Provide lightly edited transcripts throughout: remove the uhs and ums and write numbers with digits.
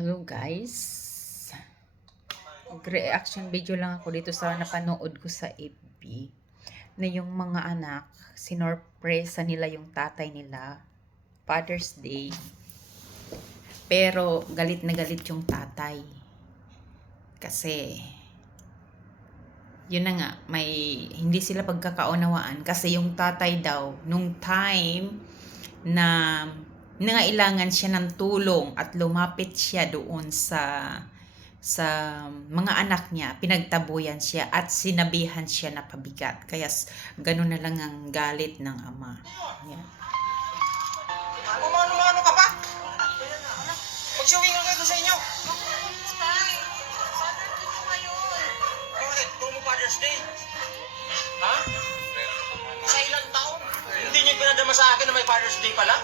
Hello guys, mag-reaction video lang ako dito sa napanood ko sa FB na yung mga anak, sinorpresa nila yung tatay nila, Father's Day. Pero galit na galit yung tatay. Kasi yun na nga, may hindi sila pagkakaunawaan kasi yung tatay daw nung time na nangailangan siya ng tulong at lumapit siya doon sa mga anak niya, pinagtabuyan siya at sinabihan siya na pabigat. Kaya ganun na lang ang galit ng ama. Yan. Umano-mano ka pa? Magsiwing kayo sa inyo. Bakit? Kung mo Father's Day? Ha? Sa ilang taon? Hindi niyo pinadama sa akin na may Father's Day pala?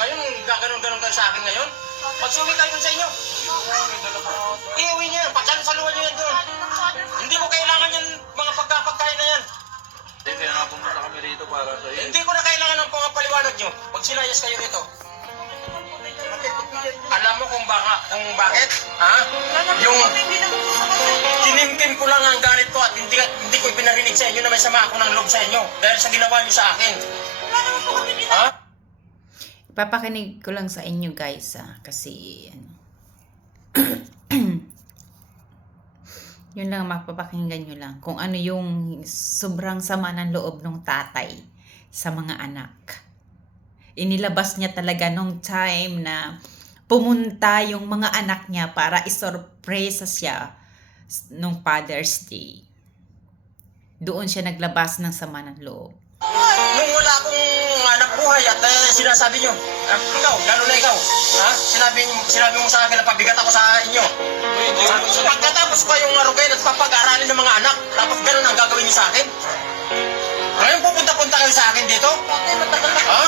Ngayon, gaganon-ganon kayo sa akin ngayon? Magsiwing kayo sa inyo. Iuwi niyo yan. Pagsaluhan niyo yan doon. Hindi ko kailangan yung mga pagkain na yan. Hindi, kaya nga pumunta kami rito para sa iyo. Hindi ko na kailangan ng pangapaliwanag nyo. Magsilayas kayo rito. Alam mo kung bakit? Ha? Yung kinimkim ko lang ang galit ko at hindi ko pinarinig sa inyo na may sama ako ng loob sa inyo dahil sa ginawa niyo sa akin. Ha? Ipapakinig ko lang sa inyo guys kasi yun lang, mapapakinggan nyo lang kung ano yung sobrang sama ng loob ng tatay sa mga anak. Inilabas niya talaga nung time na pumunta yung mga anak niya para isorpresa siya nung Father's Day. Doon siya naglabas ng sama ng loob. Nung wala akong anak buhay at sinasabi nyo, ikaw, lalo na ikaw, ha? Sinabi mo sa akin na pabigat ako sa inyo. Pagkatapos pa yung marugay at papag-aralin ng mga anak, tapos ganun ang gagawin niyo sa akin? Ngayon pupunta-punta kayo sa akin dito? Ha?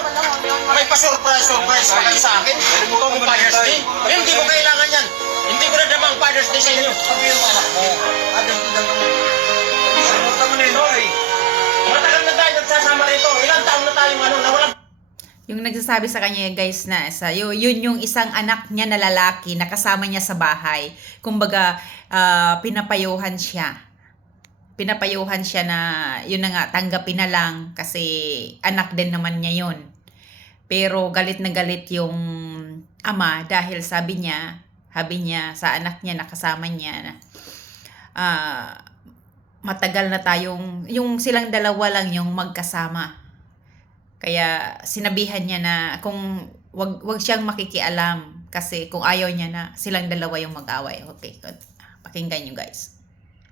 May pa-surprise pa kayo sa akin? Kung Father's Day? Hindi ko kailangan yan. Hindi ko na damang Father's Day sa inyo. Sabi yung anak mo. Ano mo na yun, oy? Matagal na tayo nagsasama rito. Ilang taon na tayong nawalan. Yung nagsasabi sa kanya guys na yun yung isang anak niya na lalaki na kasama niya sa bahay. Kumbaga pinapayuhan siya. Pinapayuhan siya na yun na nga tanggapin na lang kasi anak din naman niya yun. Pero galit na galit yung ama dahil sabi niya sa anak niya na kasama niya na matagal na tayong, yung silang dalawa lang yung magkasama. Kaya sinabihan niya na kung wag siyang makikialam kasi kung ayaw niya na silang dalawa yung mag-away. Okay, pakinggan niyo guys.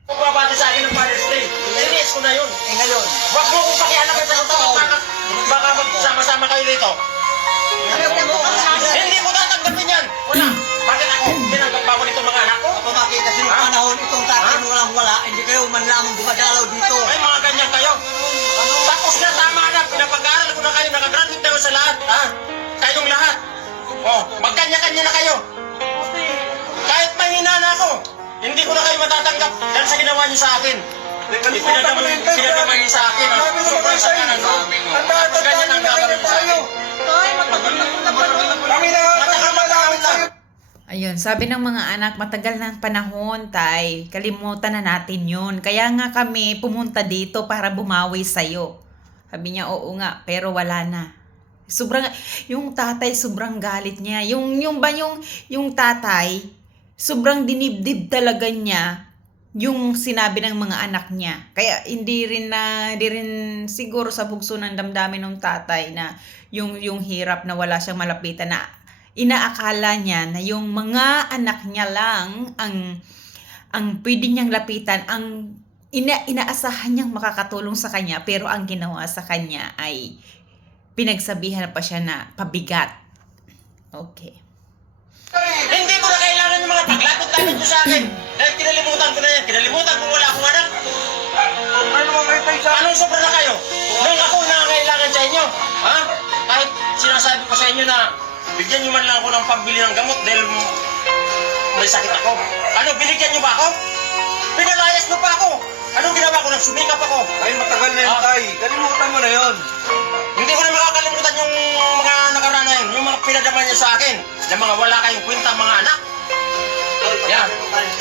Kung babati sa akin ng Father's Day, serious ko na yun. Ngayon, wag mo kong pakialam sa tao. Baka magsama-sama kayo dito. Hindi ko tatanggapin yan. Wala. Bakit ako? Tinanggap ba ako nito mga anak ko? Bakit kasi nung panahon itong tatay mo lang wala, hindi kayo man lamang dumadalaw dito. Ay, mga ganyan kayo. Tapos na, tama na. Pinapag-aaral ko na kayo. Nakagraduate na sa lahat. Ha? Kayong lahat. Oh, magkanya-kanya na kayo. Kahit mahina na ako, hindi ko na kayo matatanggap dahil sa ginawa niyo sa akin. Pinadama niyo sa akin. Sobrang sama na no. Tapos ganyan ang gagawin niyo sa akin. Ayun, sabi ng mga anak, matagal ng panahon, tay. Kalimutan na natin yun. Kaya nga kami pumunta dito para bumawi sa'yo. Sabi niya, oo nga, pero wala na. Sobrang, yung tatay, sobrang galit niya. Yung tatay, sobrang dinibdib talaga niya yung sinabi ng mga anak niya. Kaya hindi rin siguro sa bugso ng damdamin ng tatay na yung hirap na wala siyang malapitan na inaakala niya na yung mga anak niya lang ang pwede niyang lapitan, ang inaasahan niyang makakatulong sa kanya, pero ang ginawa sa kanya ay pinagsabihan pa siya na pabigat. Okay. Hindi ko na kailangan yung mga paglapit-lapit niyo sa akin. Dahil kinalimutan ko na yan. Kinalimutan ko wala akong anak. Anong sobra na kayo? Nung ako nangangailangan sa inyo. Ha? Kahit sinasabi ko sa inyo na bigyan niyo man lang ako ng pambili ng gamot dahil may sakit ako. Ano, binigyan niyo ba ako? Pinalayas niyo pa ako. Anong ginawa ko? Nagsumikap ako. Ay, matagal na yun, tay. Kalimutan mo na yun. Hindi ko na makakalimutan yung mga nakaraan na akin, yung mga pinadaman niyo sa akin, na mga wala kayong kwenta mga anak. Yan.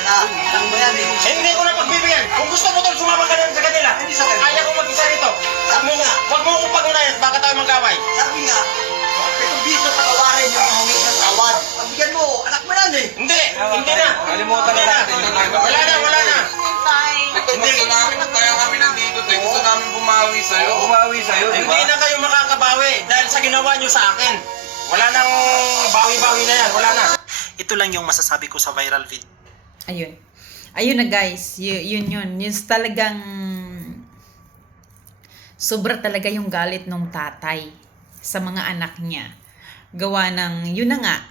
Alam mo yan eh. Hindi ko na pagbibigyan. Kung gusto mo tol, sumama ka na sa kanila. Hindi sa kanila. Kaya ko mag-isa rito. Huwag mo akong pagunayan, baka tayo mag-away. Sabi nga, itong biso patawarin yung humingi sa tawad. Pabigyan mo, anak mo yan eh. Hindi na. Kalimutan na natin. Wala na. Ito, gusto namin, kaya kami nandito, te. Gusto namin bumawi sa'yo. Bumawi sa'yo, di ba? Hindi na kayo makakabawi dahil sa ginawa nyo sa akin. Wala nang bawi-bawi na yan, wala na. Ito lang yung masasabi ko sa viral video. Ayun na guys, yun. Yung talagang sobra talaga yung galit ng tatay sa mga anak niya. Gawa ng, yun na nga,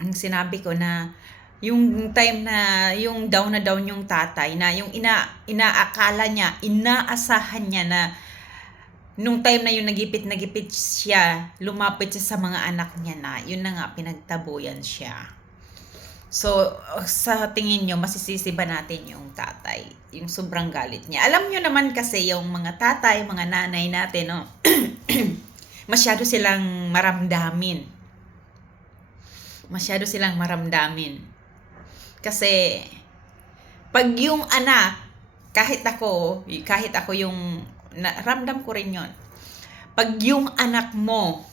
ang sinabi ko na, yung time na, yung down na down yung tatay, na yung inaakala niya, inaasahan niya na, nung time na yung nagipit siya, lumapit siya sa mga anak niya na, yun na nga, pinagtabuyan siya. So, sa tingin nyo, masisisi ba natin yung tatay? Yung sobrang galit niya. Alam nyo naman kasi yung mga tatay, mga nanay natin, no? Masyado silang maramdamin. Kasi, pag yung anak, kahit ako yung, ramdam ko rin yun. Pag yung anak mo,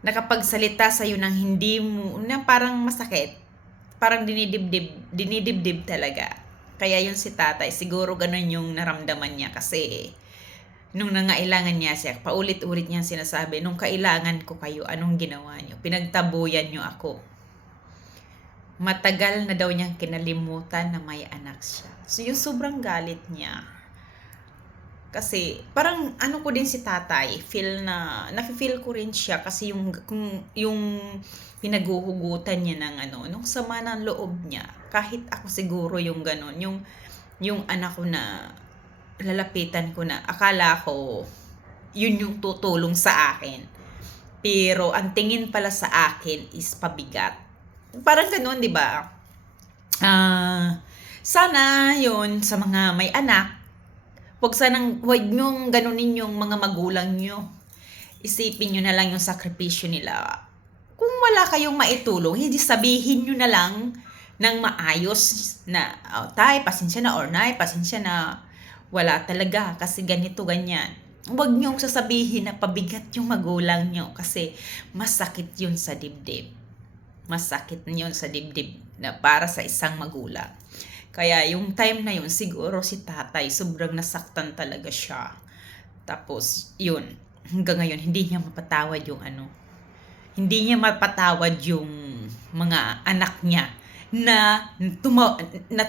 nakapagsalita sa'yo ng hindi mo, na parang masakit, parang dinidibdib talaga. Kaya yun si tatay, siguro ganun yung naramdaman niya kasi nung nangailangan niya siya, paulit-ulit niya sinasabi, nung kailangan ko kayo, anong ginawa niyo? Pinagtabuyan niyo ako. Matagal na daw niyang kinalimutan na may anak siya. So yung sobrang galit niya. Kasi parang ano ko din si tatay, nafe-feel ko rin siya kasi yung pinaguhugutan niya ng nung sama ng loob niya. Kahit ako siguro yung ganun, yung anak ko na lalapitan ko na akala ko yun yung tutulong sa akin. Pero ang tingin pala sa akin is pabigat. Parang ganun, 'di ba? Sana yun sa mga may anak, huwag nyong ganunin yung mga magulang nyo. Isipin nyo na lang yung sakripisyo nila. Kung wala kayong maitulong, hindi sabihin nyo na lang ng maayos na, tay, pasensya na, or nay, pasensya na, wala talaga, kasi ganito, ganyan. Huwag nyong sasabihin na pabigat yung magulang nyo, kasi masakit yun sa dibdib. Masakit yun sa dibdib na para sa isang magulang. Kaya yung time na yun, siguro si tatay, sobrang nasaktan talaga siya. Tapos, yun, hanggang ngayon, hindi niya mapatawad hindi niya mapatawad yung mga anak niya na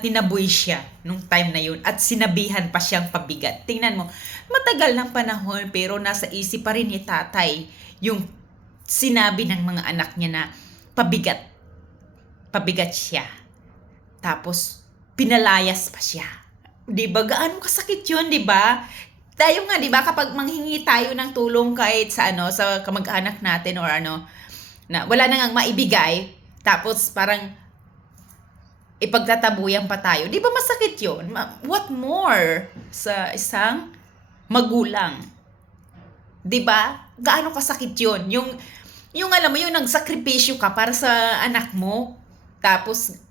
tinaboy siya nung time na yun at sinabihan pa siyang pabigat. Tingnan mo, matagal ng panahon pero nasa isip pa rin ni tatay yung sinabi ng mga anak niya na pabigat siya. Tapos, pinalayas pa siya. 'Di ba? Gaano kasakit 'yun, 'di ba? Tayo nga, 'di ba, kapag manghingi tayo ng tulong kahit sa sa kamag-anak natin or na wala na ngang maibigay, tapos parang ipagtatabuyan pa tayo. 'Di ba masakit 'yun? What more sa isang magulang? 'Di ba? Gaano kasakit 'yun? Yung alam mo, yung nagsakripisyo ka para sa anak mo, tapos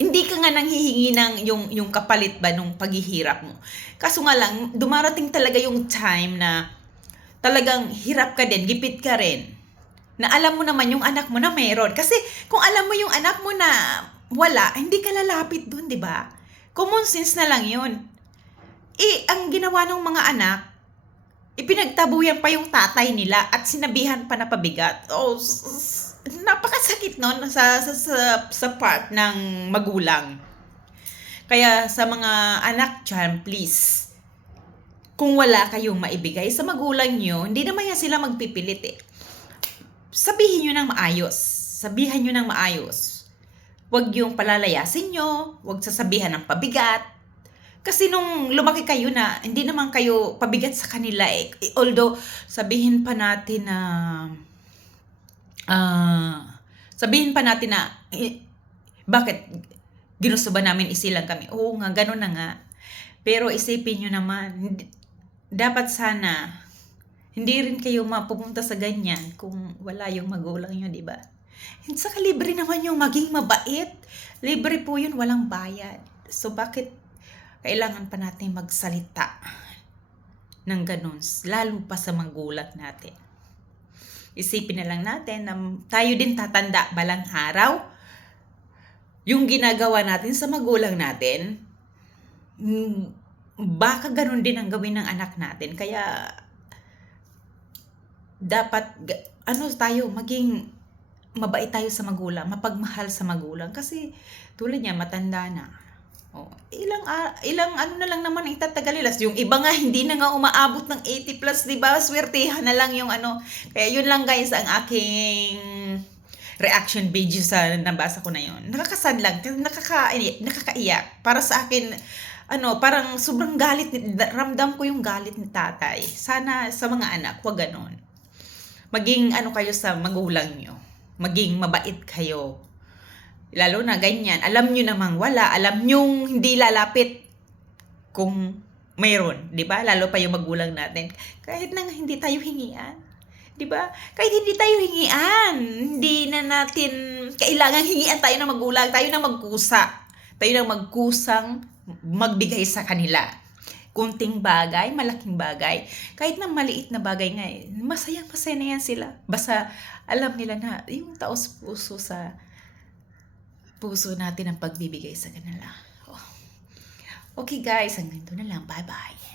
hindi ka nga nanghihingi ng yung kapalit ba nung paghihirap mo. Kaso nga lang, dumarating talaga yung time na talagang hirap ka din, gipit ka rin. Na alam mo naman yung anak mo na meron. Kasi kung alam mo yung anak mo na wala, hindi ka lalapit dun, di ba? Common sense na lang yun. Ang ginawa ng mga anak, ipinagtabuyan pa yung tatay nila at sinabihan pa na pabigat. Napakasakit nun sa part ng magulang. Kaya sa mga anak dyan, please, kung wala kayong maibigay sa magulang nyo, hindi naman yan sila magpipilit eh. Sabihin nyo ng maayos. Huwag yung palalayasin nyo, huwag sasabihan ng pabigat. Kasi nung lumaki kayo na, hindi naman kayo pabigat sa kanila eh. Although, sabihin pa natin na, bakit ginusto ba namin isilang kami? Oo nga, ganun na nga. Pero isipin nyo naman, dapat sana Hindi rin kayo mapupunta sa ganyan kung wala yung magulang nyo, di ba? And saka libre naman yung maging mabait. Libre po yun, walang bayad. So bakit kailangan pa natin magsalita ng ganun, lalo pa sa magulang natin? Isipin na lang natin na tayo din tatanda balang araw. Yung ginagawa natin sa magulang natin, baka ganun din ang gawin ng anak natin. Kaya dapat tayo maging mabait tayo sa magulang, mapagmahal sa magulang kasi tulad niya matanda na. Ilang ano na lang naman itatagal nila. Yung iba nga hindi na nga umaabot ng 80 plus, 'di ba? Swertihan na lang yung ano. Kaya yun lang guys ang aking reaction video sa nabasa ko na yun. Nakakasad lang, nakakaiyak. Para sa akin, parang sobrang galit, ramdam ko yung galit ni tatay. Sana sa mga anak, wag ganon. Maging kayo sa magulang nyo. Maging mabait kayo. Lalo na ganyan. Alam nyo namang wala. Alam nyo hindi lalapit kung mayroon. Diba? Lalo pa yung magulang natin. Kahit na hindi tayo hingian. Diba? Kahit hindi tayo hingian. Hindi na natin kailangan hingian tayo ng magulang. Tayo na magkusa. Tayo na magkusang magbigay sa kanila. Kunting bagay, malaking bagay. Kahit na maliit na bagay nga, masayang-masaya na yan sila. Basta alam nila na yung taos puso sa puso natin ang pagbibigay sa kanila. Okay guys, hanggang dito na lang. Bye-bye.